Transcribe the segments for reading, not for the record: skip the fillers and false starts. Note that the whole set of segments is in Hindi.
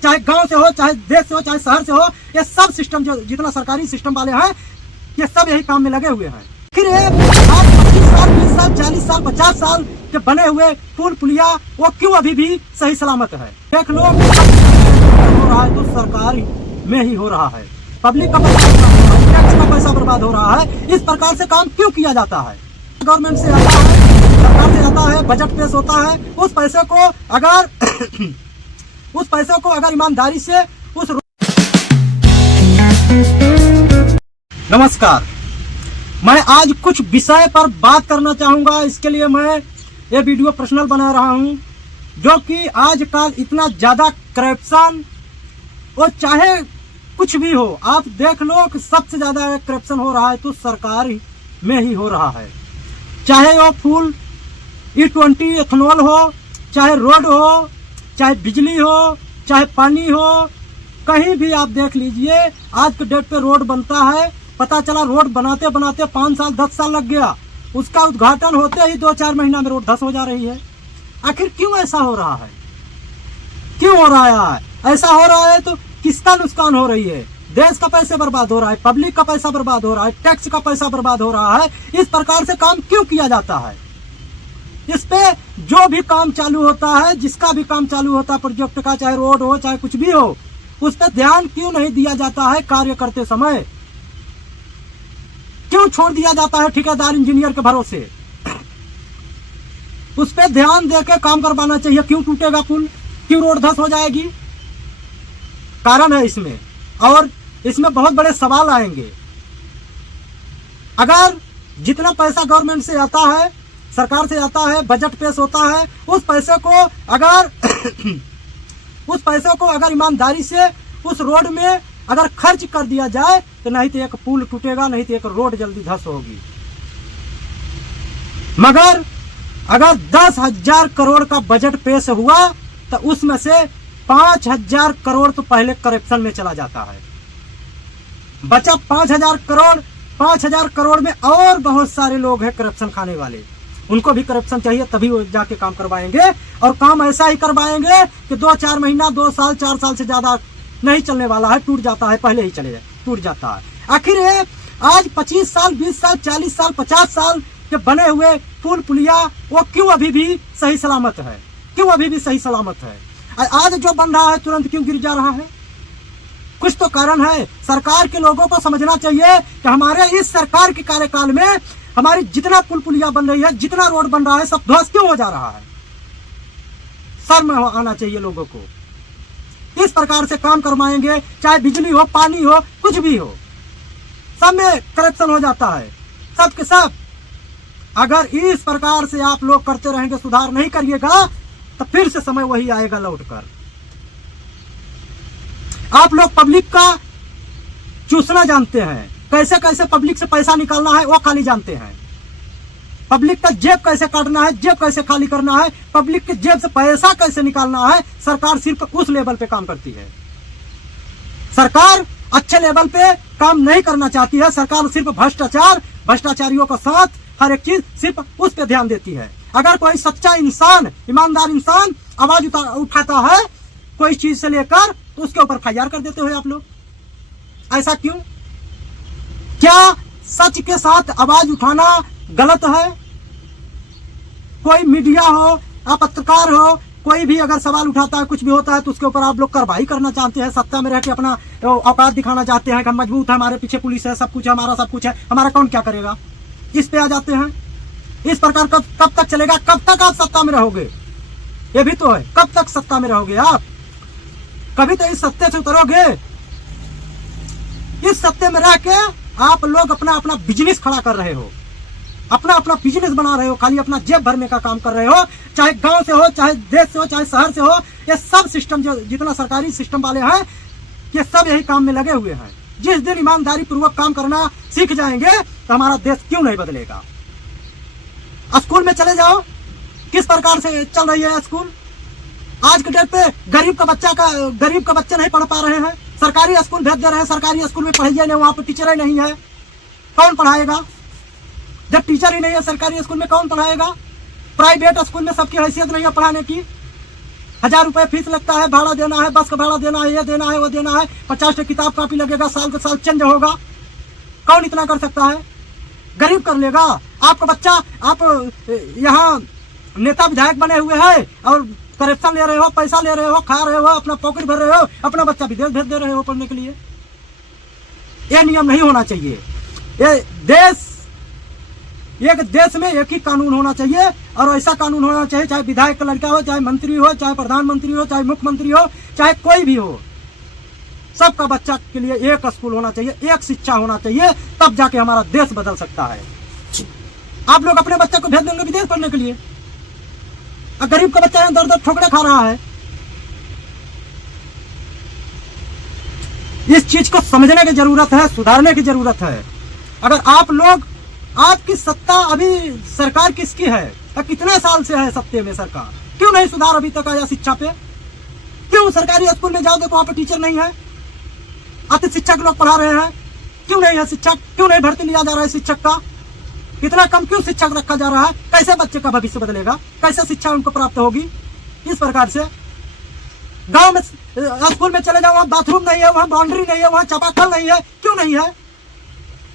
चाहे गांव से हो, चाहे देश से हो, चाहे शहर से हो, ये सब सिस्टम जो जितना सरकारी सिस्टम वाले हैं ये सब यही काम में लगे हुए हैं। फिर ये आज 25 साल 20 साल 40 साल 50 साल के बने हुए पुल पुलिया वो क्यों अभी भी सही सलामत है? देख लो हो रहा है तो सरकार में ही हो रहा है, पब्लिक का टैक्स का पैसा बर्बाद हो रहा है। इस प्रकार से काम क्यों किया जाता है? गवर्नमेंट से आता है, सरकार से आता है, बजट पेश होता है, उस पैसे को अगर ईमानदारी से उस नमस्कार, मैं आज कुछ विषय पर बात करना चाहूंगा। इसके लिए मैं ये वीडियो पर्सनल बना रहा हूं, जो कि आजकल इतना ज्यादा करप्शन और चाहे कुछ भी हो, आप देख लो कि सबसे ज्यादा करप्शन हो रहा है तो सरकार में ही हो रहा है। चाहे वो फुल E20 एथेनॉल हो, चाहे रोड हो, चाहे बिजली हो, चाहे पानी हो, कहीं भी आप देख लीजिए आज के डेट पे रोड बनता है। पता चला रोड बनाते बनाते 5 साल 10 साल लग गया, उसका उद्घाटन होते ही 2-4 महीना में रोड धस हो जा रही है। आखिर क्यों ऐसा हो रहा है? क्यों हो रहा है? ऐसा हो रहा है तो किसका नुकसान हो रही है? देश का पैसे बर्बाद हो रहा है, पब्लिक का पैसा बर्बाद हो रहा है, टैक्स का पैसा बर्बाद हो रहा है। इस प्रकार से काम क्यों किया जाता है? इस पे जो भी काम चालू होता है, जिसका भी काम चालू होता है प्रोजेक्ट का, चाहे रोड हो चाहे कुछ भी हो, उस पर ध्यान क्यों नहीं दिया जाता है? कार्य करते समय क्यों छोड़ दिया जाता है ठेकेदार इंजीनियर के भरोसे? उस पर ध्यान देकर काम करवाना चाहिए। क्यों टूटेगा पुल? क्यों रोड धस हो जाएगी? कारण है इसमें, और इसमें बहुत बड़े सवाल आएंगे। अगर जितना पैसा गवर्नमेंट से आता है, सरकार से आता है, बजट पेश होता है, उस पैसे को अगर ईमानदारी से उस रोड में अगर खर्च कर दिया जाए तो नहीं तो एक पुल टूटेगा, नहीं तो एक रोड जल्दी धस होगी। मगर अगर 10,000 करोड़ का बजट पेश हुआ तो उसमें से 5,000 करोड़ तो पहले करप्शन में चला जाता है। बचा 5,000 करोड़। 5,000 करोड़ में और बहुत सारे लोग हैं करप्शन खाने वाले, उनको भी करप्शन चाहिए, तभी वो जाके काम करवाएंगे। और काम ऐसा ही करवाएंगे कि 2-4 महीना 2 साल 4 साल से ज्यादा नहीं चलने वाला है, टूट जाता है, पहले ही चले जाए टूट जाता है। आखिर ये आज 25 साल 20 साल 40 साल 50 साल के बने हुए पुल पुलिया वो क्यों अभी भी सही सलामत है? क्यों अभी भी सही सलामत है? आज जो बन रहा है तुरंत क्यों गिर जा रहा है? कुछ तो कारण है। सरकार के लोगों को समझना चाहिए कि हमारे इस सरकार के कार्यकाल में हमारी जितना पुल पुलिया बन रही है, जितना रोड बन रहा है, सब ध्वस्त क्यों हो जा रहा है? शर्म आना चाहिए लोगों को। इस प्रकार से काम करवाएंगे, चाहे बिजली हो, पानी हो, कुछ भी हो, सब में करप्शन हो जाता है, सब के सब। अगर इस प्रकार से आप लोग करते रहेंगे, सुधार नहीं करिएगा, तो फिर से समय वही आएगा लौटकर। आप लोग पब्लिक का चूसना जानते हैं, कैसे कैसे पब्लिक से पैसा निकालना है वो खाली जानते हैं। पब्लिक का जेब कैसे काटना है, जेब कैसे खाली करना है, पब्लिक के जेब से पैसा कैसे निकालना है, सरकार सिर्फ उस लेवल पे काम करती है। सरकार अच्छे लेवल पे काम नहीं करना चाहती है। सरकार सिर्फ भ्रष्टाचारियों का साथ हर एक चीज सिर्फ उस पे ध्यान देती है। अगर कोई सच्चा इंसान, ईमानदार इंसान आवाज उठाता है कोई चीज से लेकर, तो उसके ऊपर FIR कर देते हो आप लोग। ऐसा क्यों? क्या सच के साथ आवाज उठाना गलत है? कोई मीडिया हो, आप पत्रकार हो, कोई भी अगर सवाल उठाता है, कुछ भी होता है, तो उसके ऊपर आप लोग कार्रवाई करना चाहते हैं, सत्ता में रह के अपना औकात दिखाना चाहते हैं कि हम मजबूत है, हमारे पीछे पुलिस है, सब कुछ है, हमारा सब कुछ है, हमारा कौन क्या करेगा? इस पे आ जाते हैं। इस प्रकार कब तक चलेगा? कब तक आप सत्ता में रहोगे? ये भी तो है, कब तक सत्ता में रहोगे आप? कभी तो इस सत्ते से उतरोगे। इस सत्ते में रह के आप लोग अपना अपना बिजनेस खड़ा कर रहे हो, अपना अपना बिजनेस बना रहे हो, खाली अपना जेब भरने का काम कर रहे हो। चाहे गांव से हो, चाहे देश से हो, चाहे शहर से हो, ये सब सिस्टम जो जितना सरकारी सिस्टम वाले हैं, ये सब यही काम में लगे हुए हैं। जिस दिन ईमानदारी पूर्वक काम करना सीख जाएंगे तो हमारा देश क्यों नहीं बदलेगा? स्कूल में चले जाओ, किस प्रकार से चल रही है स्कूल। आज के डेट पे गरीब का बच्चा नहीं पढ़ पा रहे हैं, सरकारी स्कूल भेज दे रहे हैं, सरकारी स्कूल में पढ़ाइए नहीं, वहां पर टीचर ही नहीं है, कौन पढ़ाएगा? जब टीचर ही नहीं है सरकारी स्कूल में, कौन पढ़ाएगा? प्राइवेट स्कूल में सबकी हैसियत नहीं है पढ़ाने की, 1000 रुपए फीस लगता है, भाड़ा देना है, बस का भाड़ा देना है, ये देना है, वो देना है, 50 किताब कापी लगेगा, साल के साल चेंज होगा। कौन इतना कर सकता है? गरीब कर लेगा। आपका बच्चा, आप यहाँ नेता विधायक बने हुए हैं और करप्शन ले रहे हो, पैसा ले रहे हो, खा रहे हो, अपना पॉकेट भर रहे हो, अपना बच्चा विदेश भेज दे रहे हो पढ़ने के लिए। ये नियम नहीं होना चाहिए। एक देश में एक ही कानून होना चाहिए और ऐसा कानून होना चाहिए, चाहे विधायक का लड़का हो, चाहे मंत्री हो, चाहे प्रधानमंत्री हो, चाहे मुख्यमंत्री हो, चाहे कोई भी हो, सबका बच्चा के लिए एक स्कूल होना चाहिए, एक शिक्षा होना चाहिए, तब जाके हमारा देश बदल सकता है। आप लोग अपने बच्चे को भेज देंगे विदेश पढ़ने के लिए, और गरीब का बच्चा दर दर ठोकरे खा रहा है। इस चीज को समझने की जरूरत है, सुधारने की जरूरत है। अगर आप लोग, आपकी सत्ता अभी सरकार किसकी है, कितने साल से है सत्ते में सरकार, क्यों नहीं सुधार अभी तक आया शिक्षा पे? क्यों सरकारी स्कूल में जाओ देखो वहां पे टीचर नहीं है, अति शिक्षक लोग पढ़ा रहे हैं, क्यों नहीं है शिक्षक? क्यों नहीं भर्ती लिया जा रहा है शिक्षक का? इतना कम क्यों शिक्षक रखा जा रहा है? कैसे बच्चे का भविष्य बदलेगा? कैसे शिक्षा उनको प्राप्त होगी? इस प्रकार से गांव में स्कूल में चले जाओ, वहां बाथरूम नहीं है, वहां बाउंड्री नहीं है, वहां चापाकल नहीं है, क्यों नहीं है?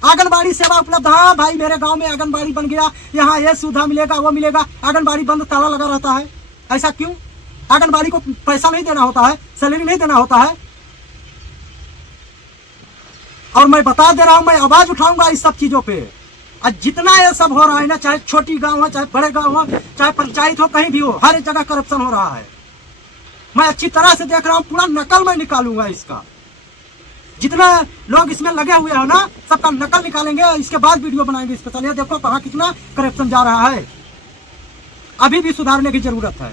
आंगनबाड़ी सेवा उपलब्ध, हाँ भाई मेरे गांव में आंगनबाड़ी बन गया, यहाँ ये सुविधा मिलेगा, वो मिलेगा, आंगनबाड़ी बंद, ताला लगा रहता है। ऐसा क्यों? आंगनबाड़ी को पैसा नहीं देना होता है, सैलरी नहीं देना होता है? और मैं बता दे रहा हूं, मैं आवाज उठाऊंगा इस सब चीजों पे। और जितना ये सब हो रहा है ना, चाहे छोटी गांव हो, चाहे बड़े गांव हो, चाहे पंचायत हो, कहीं भी हो, हर एक जगह करप्शन हो रहा है। मैं अच्छी तरह से देख रहा हूं, पूरा नकल मैं निकालूंगा इसका। जितना लोग इसमें लगे हुए हो ना, सबका नकल निकालेंगे, इसके बाद वीडियो बनाएंगे स्पेशल। ये देखो कहां कितना करप्शन जा रहा है, अभी भी सुधारने की जरूरत है।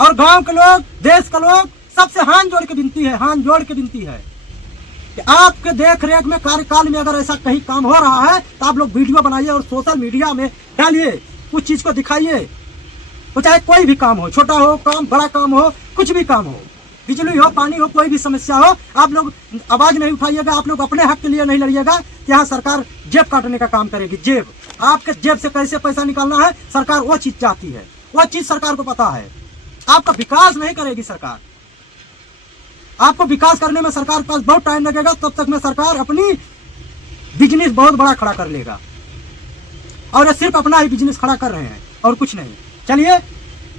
और गांव के लोग, देश के लोग, सबसे हाथ जोड़ के विनती है, हाथ जोड़ के विनती है कि आपके देख रेख में, कार्यकाल में अगर ऐसा कहीं काम हो रहा है तो आप लोग वीडियो बनाइए और सोशल मीडिया में डालिए, उस चीज को दिखाइए। वो चाहे कोई भी काम हो, छोटा हो काम, बड़ा काम हो, कुछ भी काम हो, बिजली हो, पानी हो, कोई भी समस्या हो, आप लोग आवाज नहीं उठाइएगा, आप लोग अपने हक के लिए नहीं लड़िएगा। यहाँ सरकार जेब काटने का काम करेगी। जेब, आपके जेब से कैसे पैसा निकालना है, सरकार वो चीज चाहती है, वो चीज सरकार को पता है। आपका विकास नहीं करेगी सरकार। आपको विकास करने में सरकार के पास बहुत टाइम लगेगा, तब तक में सरकार अपनी बिजनेस बहुत बड़ा खड़ा कर लेगा। और ये सिर्फ अपना ही बिजनेस खड़ा कर रहे हैं और कुछ नहीं। चलिए,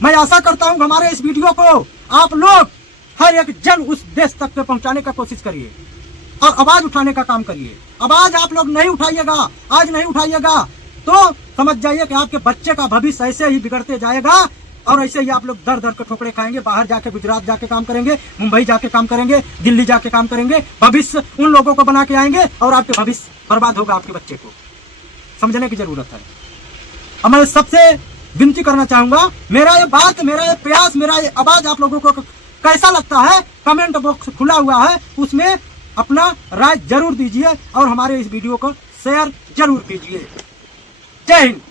मैं आशा करता हूं हमारे इस वीडियो को आप लोग हर एक जन उस देश तक पे पहुंचाने का कोशिश करिए और आवाज उठाने का काम करिए। आवाज आप लोग नहीं उठाइएगा, आज नहीं उठाइएगा तो समझ जाइए कि आपके बच्चे का भविष्य ऐसे ही बिगड़ते जाएगा और ऐसे ही आप लोग दर दर के ठोकरे खाएंगे। बाहर जाके, गुजरात जाके काम करेंगे, मुंबई जाके काम करेंगे, दिल्ली जाके काम करेंगे, भविष्य उन लोगों को बना के आएंगे और आपके भविष्य बर्बाद होगा। आपके बच्चे को समझने की जरूरत है। और मैं सबसे विनती करना चाहूंगा, मेरा ये बात, मेरा ये प्रयास, मेरा ये आवाज आप लोगों को कैसा लगता है, कमेंट बॉक्स खुला हुआ है, उसमें अपना राय जरूर दीजिए और हमारे इस वीडियो को शेयर जरूर कीजिए। जय हिंद।